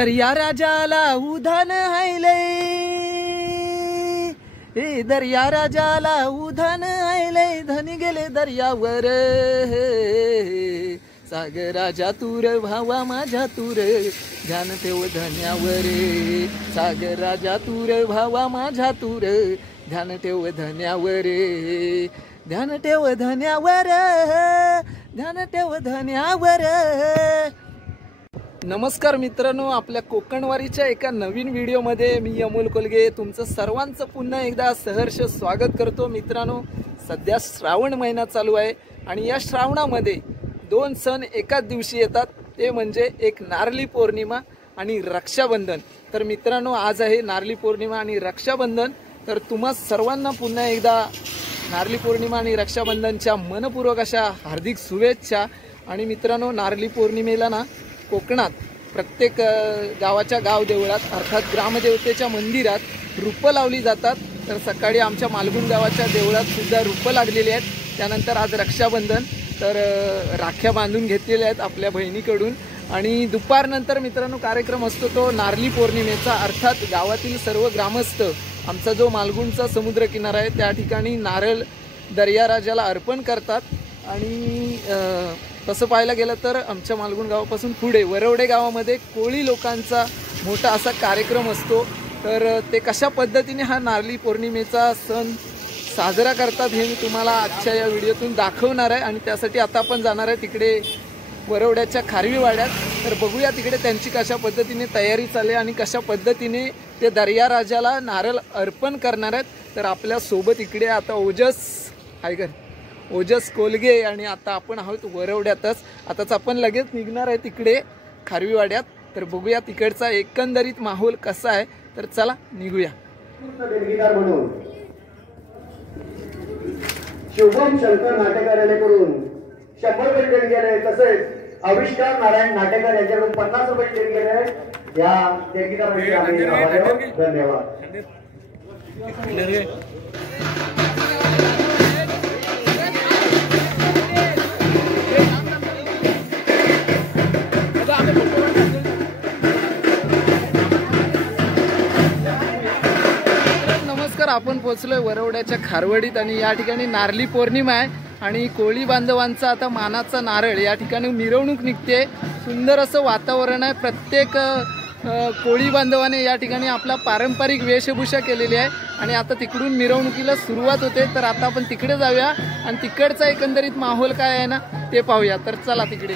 दर्या राजाला उधान हायले, हे दर्या राजाला उधान हायले, धनी गेले दर्यावर, सागराच्या तूर भावा माझ्या तूर, ध्यान ठेव धन्यावर, सागराच्या तूर भावा माझ्या तूर, ध्यान ठेव धन्यावर, ध्यान ठेव धन्यावर, ध्यान ठेव धन्यावर। नमस्कार मित्रांनो, आपल्या कोकणवारीच्या एका नवीन व्हिडिओमध्ये मी अमोल कोलगे तुमचं सर्वांचं पुन्हा एकदा सहर्ष स्वागत करतो। मित्रांनो, सध्या श्रावण महिना चालू आहे आणि या श्रावणामध्ये दोन सण एकाच दिवशी येतात, ते म्हणजे एक नारळी पौर्णिमा आणि रक्षाबंधन। तर मित्रांनो, आज आहे नारळी पौर्णिमा आणि रक्षाबंधन। तर तुम्हा सर्वांना पुन्हा एकदा नारळी पौर्णिमा आणि रक्षाबंधनच्या मनपूर्वक अशा हार्दिक शुभेच्छा। आणि मित्रांनो, नारळी पौर्णिमेला ना कोकणात प्रत्येक गावाच्या गाव देवळात अर्थात ग्रामदेवतेच्या मंदिरात रूपं लावली जातात। तर सकाळी आमच्या मालगुण गावाच्या देवळात सुद्धा रूपं लागलेली आहेत। त्यानंतर आज रक्षाबंधन, तर राख्या बांधून घेतलेल्या आहेत आपल्या बहिणीकडून। आणि दुपारनंतर मित्रांनो कार्यक्रम असतो तो नारळी पौर्णिमेचा, अर्थात गावातील सर्व ग्रामस्थ आमचा जो मालगुणचा समुद्रकिनारा आहे त्या ठिकाणी नारळ दर्याराजाला अर्पण करतात। आणि तसं पाहायला गेलं तर आमच्या मालगुण गावापासून पुढे वरवडे गावामध्ये कोळी लोकांचा मोठा असा कार्यक्रम असतो। तर ते कशा पद्धतीने हा नारळी पौर्णिमेचा सण साजरा करतात हे मी तुम्हाला आजच्या या व्हिडिओतून दाखवणार आहे। आणि त्यासाठी आता आपण जाणार आहे तिकडे वरवड्याच्या खारवीवाड्यात। तर बघूया तिकडे त्यांची कशा पद्धतीने तयारी चालली आणि कशा पद्धतीने ते दर्याराजाला नारळ अर्पण करणार आहेत। तर आपल्या सोबत इकडे आता ओजस कोलगे आणि आता आपण आहोत वरवड्यातच। आताच आपण लगेच निघणार आहे तिकडे खारवीवाड्यात। तर बघूया तिकडचा एकंदरीत माहोल कसा आहे, तर चला निघूया। शुभम शंकर नाट्यकाराकडून 100 रुपये देणगी आहे, तसेच आविष्कार नारायण नाटेकर यांच्याकडून 50 रुपये देणगी आहे। या देणगीदारांचे आम्ही आभारी आहोत। धन्यवाद। नमस्कार, आपण पोहोचलोय वरवड्याच्या खारवडीत आणि या ठिकाणी नारळी पौर्णिमा आहे आणि कोळी बांधवांचा आता मानाचा नारळ या ठिकाणी मिरवणूक निघते। सुंदर असं वातावरण आहे। प्रत्येक कोळी बांधवाने या ठिकाणी आपला पारंपरिक वेशभूषा केलेली आहे आणि आता तिकडून मिरवणुकीला सुरुवात होते। तर आता आपण तिकडे जाऊया आणि तिकडचा एकंदरीत माहोल काय आहे ना ते पाहूया। तर चला तिकडे।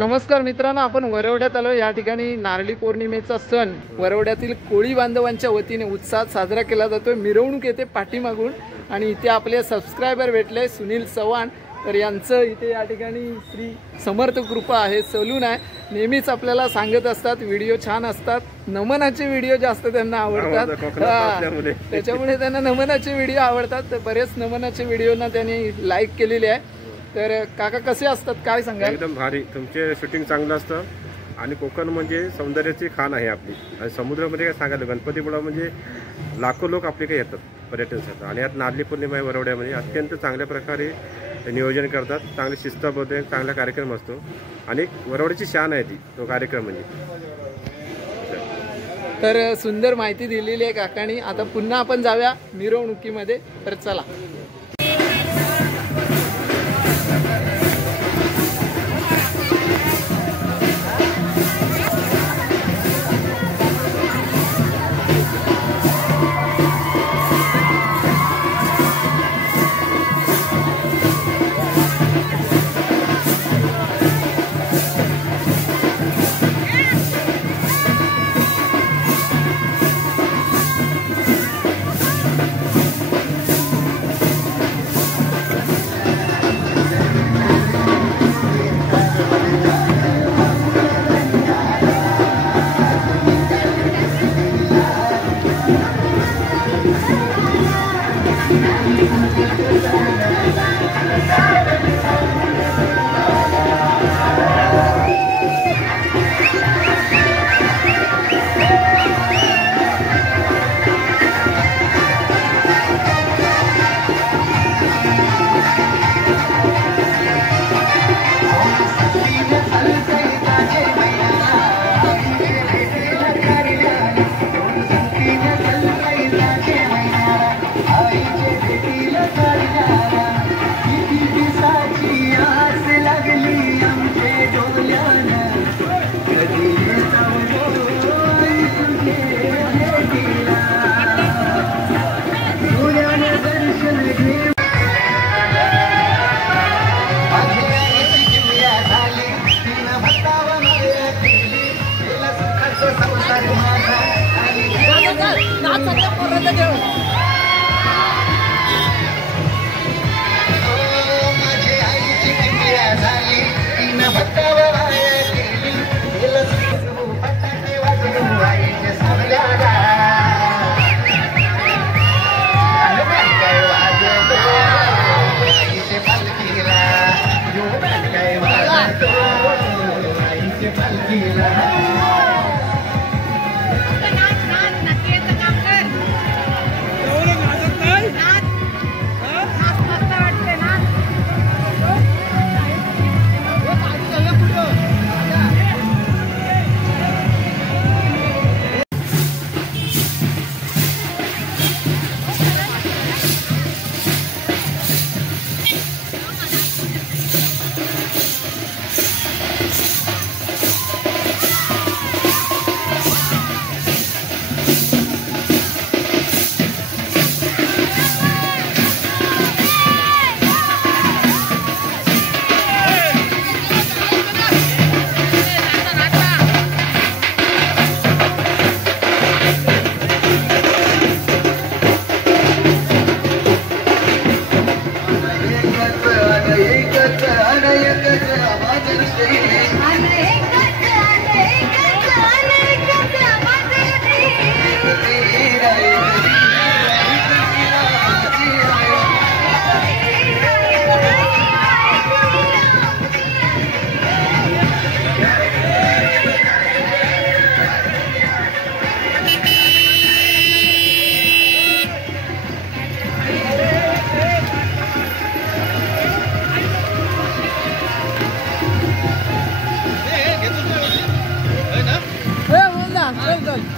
नमस्कार मित्रांनो, आपण वरवड्यात आलो. या ठिकाणी नारळी पौर्णिमेचा सण वरवड्यातील कोळी बांधवांच्या वतीने उत्साहात साजरा केला जातोय. मिरवणूक येते पाठीमागून आणि इथे आपले सबस्क्रायबर भेटले सुनील चव्हाण. तर यांचं इथे या ठिकाणी श्री समर्थ कृपा आहे सलून आहे. नेहमीच आपल्याला सांगत असतात व्हिडिओ छान असतात. नमनाचे व्हिडिओ जास्त त्यांना आवडतात, त्याच्यामुळे त्यांना नमनाचे व्हिडिओ आवडतात. तर बरेच नमनाचे व्हिडिओना त्यांनी लाईक केलेले आहे. तर काका कसे असतात काय सांगा? एकदम भारी, तुमचे शूटिंग चांगलं असतं. आणि कोकण म्हणजे सौंदर्याची खाण आहे आपली. आणि समुद्रामध्ये काय सांगायला, गणपतीपुळा म्हणजे लाखो लोक आपल्याकडे येतात पर्यटनासाठी. आणि यात नारळी पौर्णिमा आहे वरवड्यामध्ये, अत्यंत चांगल्या प्रकारे नियोजन करतात. चांगले शिस्तबद्ध चांगला कार्यक्रम असतो आणि वरवड्याची शान आहे ती तो कार्यक्रम म्हणजे. तर सुंदर माहिती दिलेली आहे काकांनी. आता पुन्हा आपण जाऊया मिरवणुकीमध्ये. तर चला.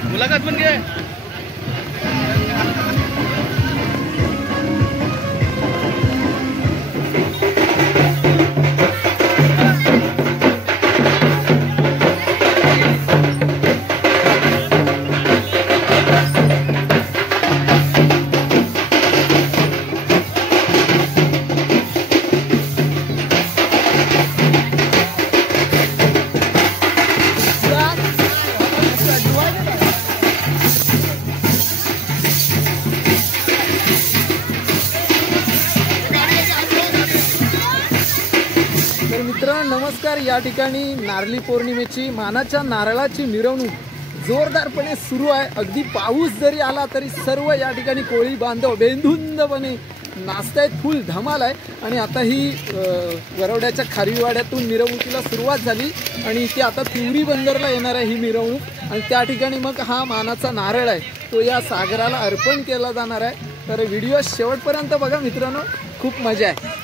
मुलाखत पण घे. नमस्कार. या ठिकाणी नारळी पौर्णिमेची मानाच्या नारळाची मिरवणूक जोरदारपणे सुरू आहे. अगदी पाऊस जरी आला तरी सर्व या ठिकाणी कोळी बांधव बेंधुंदपणे नाचतायत. फुल धमाल आहे. आणि आता ही वरवड्याच्या खारीवाड्यातून मिरवणुकीला सुरुवात झाली आणि इथे आता तिवरी बंदरला येणार आहे ही मिरवणूक. आणि त्या ठिकाणी मग हा मानाचा नारळ आहे तो या सागराला अर्पण केला जाणार आहे. तर व्हिडिओ शेवटपर्यंत बघा मित्रांनो, खूप मजा आहे.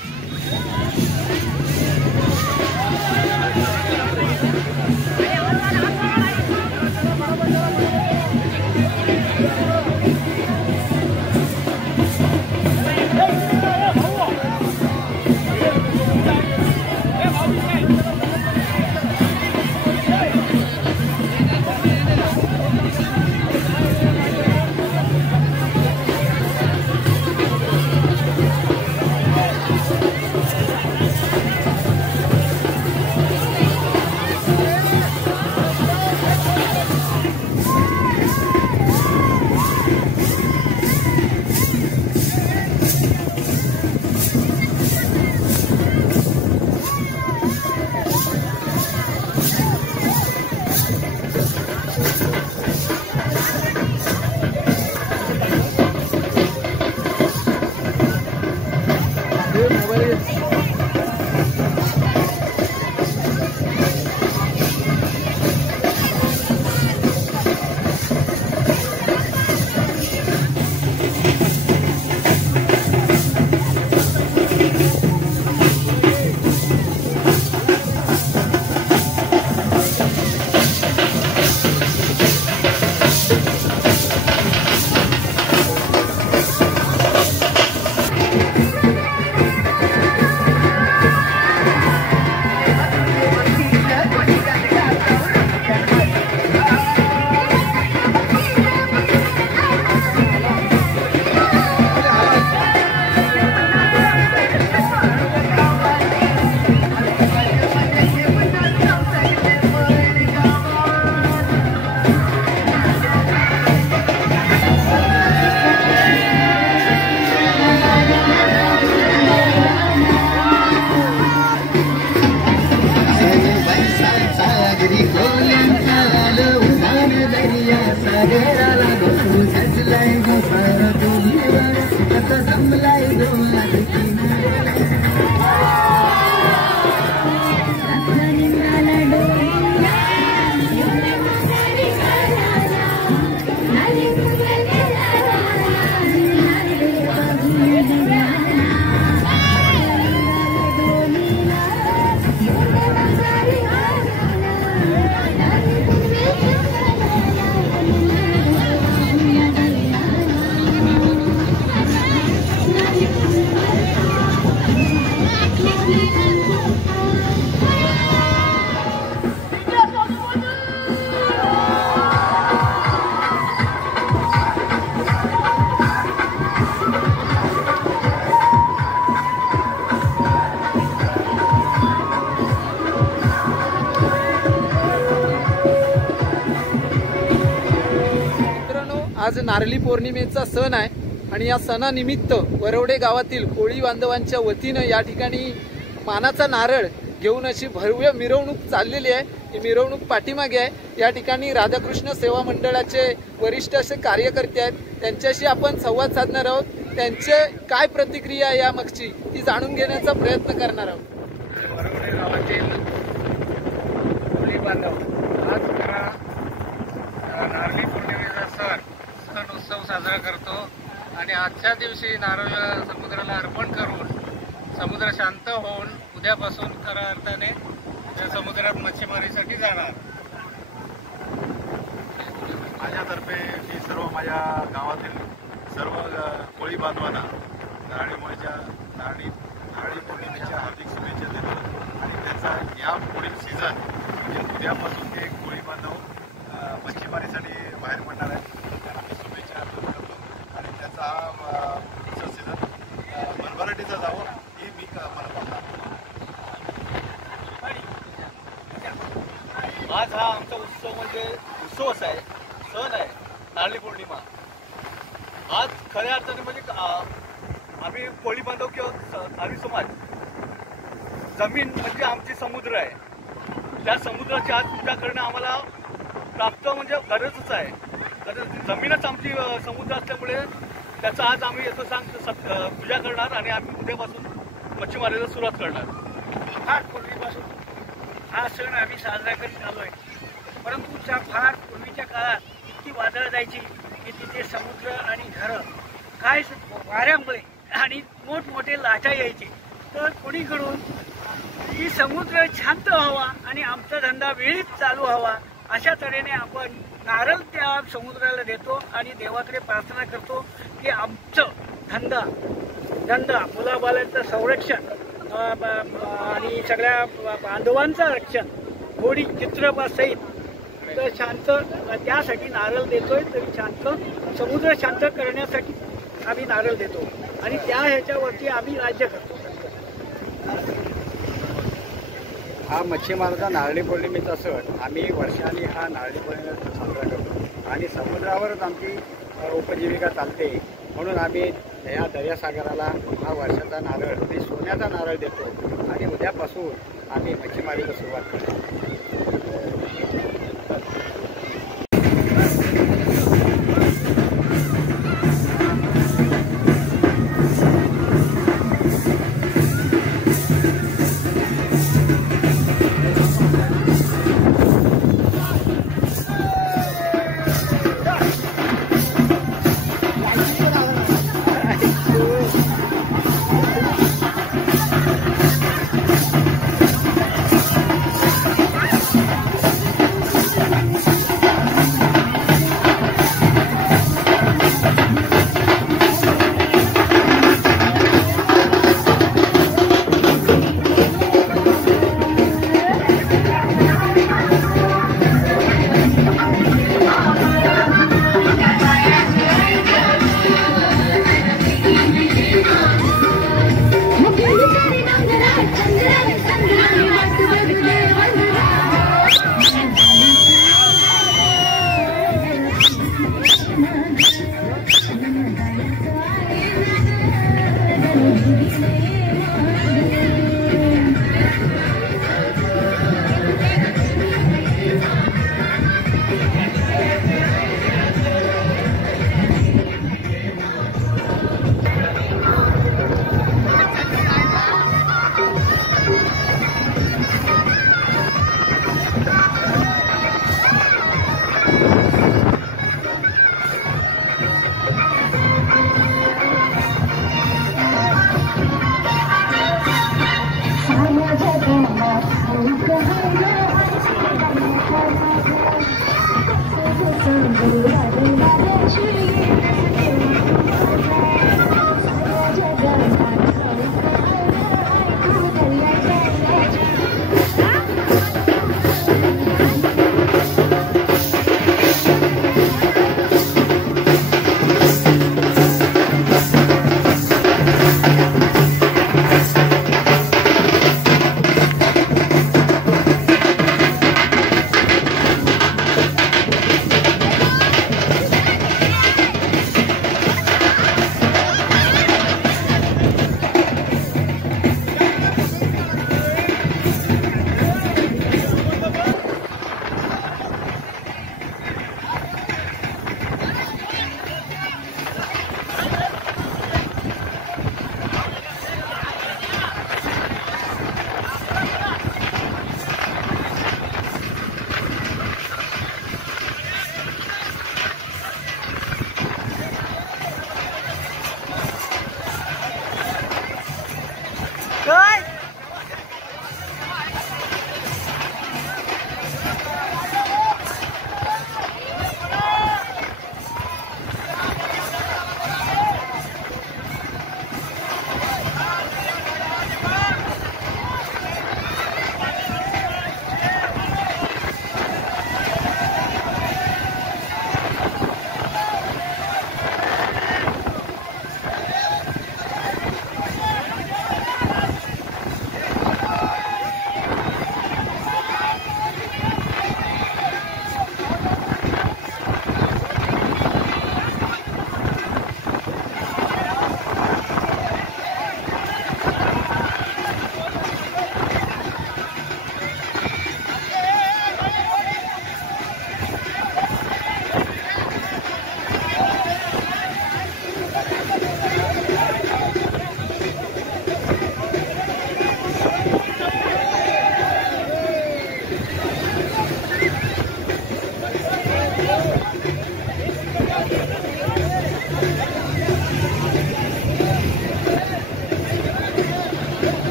आज नारळी पौर्णिमेचा सण आहे आणि या सणानिमित्त वरवडे गावातील कोळी बांधवांच्या वतीनं या ठिकाणी मानाचा नारळ घेऊन अशी भव्य मिरवणूक चाललेली आहे. ही मिरवणूक पाठीमागे आहे. या ठिकाणी राधाकृष्ण सेवा मंडळाचे वरिष्ठ असे कार्यकर्ते आहेत. त्यांच्याशी आपण संवाद साधणार आहोत. त्यांचे काय प्रतिक्रिया या मागची ती जाणून घेण्याचा प्रयत्न करणार आहोत. वरवडे गावातील कोळी बांधव आज नारळी पौर्णिमेचा सण उत्सव साजरा करतो आणि आजच्या दिवशी नारळ समुद्राला अर्पण करून समुद्र शांत होऊन उद्यापासून खऱ्या अर्थाने समुद्रात मच्छीमारीसाठी जाणार. माझ्यातर्फे मी सर्व माझ्या गावातील सर्व कोळी बांधवांना नारळी पौर्णिमेच्या हार्दिक शुभेच्छा देतो आणि त्याचा या पुढील सीझन म्हणजे उद्यापासून ते कोळी बांधव मच्छीमारीसाठी बाहेर पडणार आहेत. त्यांना मी शुभेच्छा करतो आणि त्याचा हा पुढचा सीझन भरभराटीचा जावं ही मी मला आज हा आमचा उत्सव म्हणजे उत्सवच आहे, सण आहे नारळी पौर्णिमा. आज खऱ्या अर्थाने म्हणजे आम्ही कोळी बांधव किंवा आर्य समाज जमीन म्हणजे आमची समुद्र आहे. त्या समुद्राची आज पूजा करणं आम्हाला प्राप्त म्हणजे गरजच आहे. तर जमीनच आमची समुद्र असल्यामुळे त्याचं आज आम्ही याचं पूजा करणार आणि आम्ही उद्यापासून मच्छीमारीला सुरुवात करणार. फार पूर्वीपासून हा सण आम्ही साजरा करीत आलो आहे. परंतु त्या फार पूर्वीच्या काळात इतकी वादळं जायची की तिथे समुद्र आणि घरं काय वाऱ्यामुळे आणि मोठमोठे लाटा यायचे. तर कोणीकडून की समुद्र शांत व्हावा आणि आमचा धंदा वेळीच चालू व्हावा अशा तऱ्हेने आपण नारळ त्या समुद्राला देतो आणि देवाकडे प्रार्थना करतो की आमचं धंदा मुलाबालांचं संरक्षण आणि सगळ्या बांधवांचं रक्षण होडी चित्रपासहित तर शांत त्यासाठी नारळ देतोय. तरी शांत समुद्र शांत करण्यासाठी आम्ही नारळ देतो आणि त्या ह्याच्यावरती आम्ही राज्य करतो. हा मच्छीमाराचा नारळी पौर्णिमेचा सण आम्ही वर्षाने हा नारळी पौर्णिमेचा साजरा करतो आणि समुद्रावरच आमची उपजीविका चालते. म्हणून आम्ही या दर्यासागराला हा वर्षाचा नारळ आणि सोन्याचा नारळ देतो आणि उद्यापासून आम्ही मच्छीमारीला सुरुवात करतो.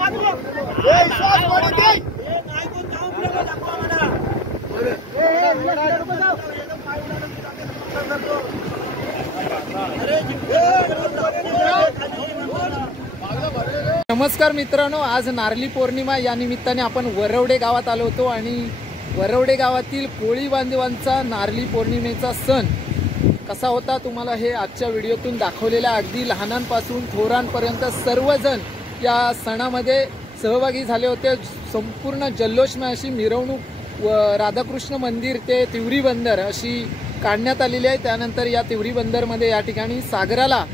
नमस्कार मित्रांनो, आज नारळी पौर्णिमा या निमित्ताने आपण वरवडे गावात आलो होतो आणि वरवडे गावातील कोळी बांधवांचा नारळी पौर्णिमेचा सण कसा होता तुम्हाला हे आजच्या व्हिडिओतून दाखवलेला. अगदी लहानांपासून थोरांपर्यंत सर्वजण या सणामध्ये सहभागी झाले होते. संपूर्ण जल्लोषमय अशी मिरवणूक राधाकृष्ण मंदिर ते तिवरी बंदर अशी काढण्यात आलेली आहे. त्यानंतर या तिवरी बंदरमध्ये या ठिकाणी सागराला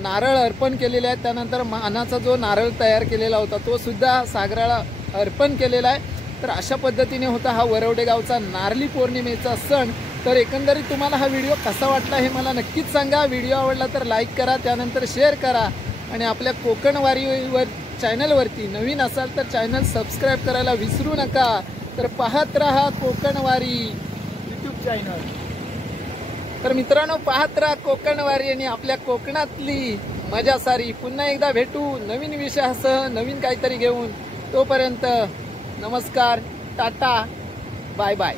नारळ अर्पण केलेले आहेत. त्यानंतर मानाचा जो नारळ तयार केलेला होता तो सुद्धा सागराला अर्पण केलेला आहे. तर अशा पद्धतीने होता हा वरवडे गावचा नारळी पौर्णिमेचा सण. तर एकंदरीत तुम्हाला हा व्हिडिओ कसा वाटला हे मला नक्कीच सांगा. व्हिडिओ आवडला तर लाईक करा, त्यानंतर शेअर करा आणि आपल्या कोकण वारीवर चॅनलवरती नवीन असाल तर चॅनल सबस्क्राईब करायला विसरू नका. तर पाहत रहा कोकण वारी यूट्यूब चॅनल. तर मित्रांनो, पाहत राहा कोकण वारी आणि आपल्या कोकणातली मजा सारी. पुन्हा एकदा भेटू नवीन विषयासह, नवीन काहीतरी घेऊन. तोपर्यंत नमस्कार, टाटा, बाय बाय.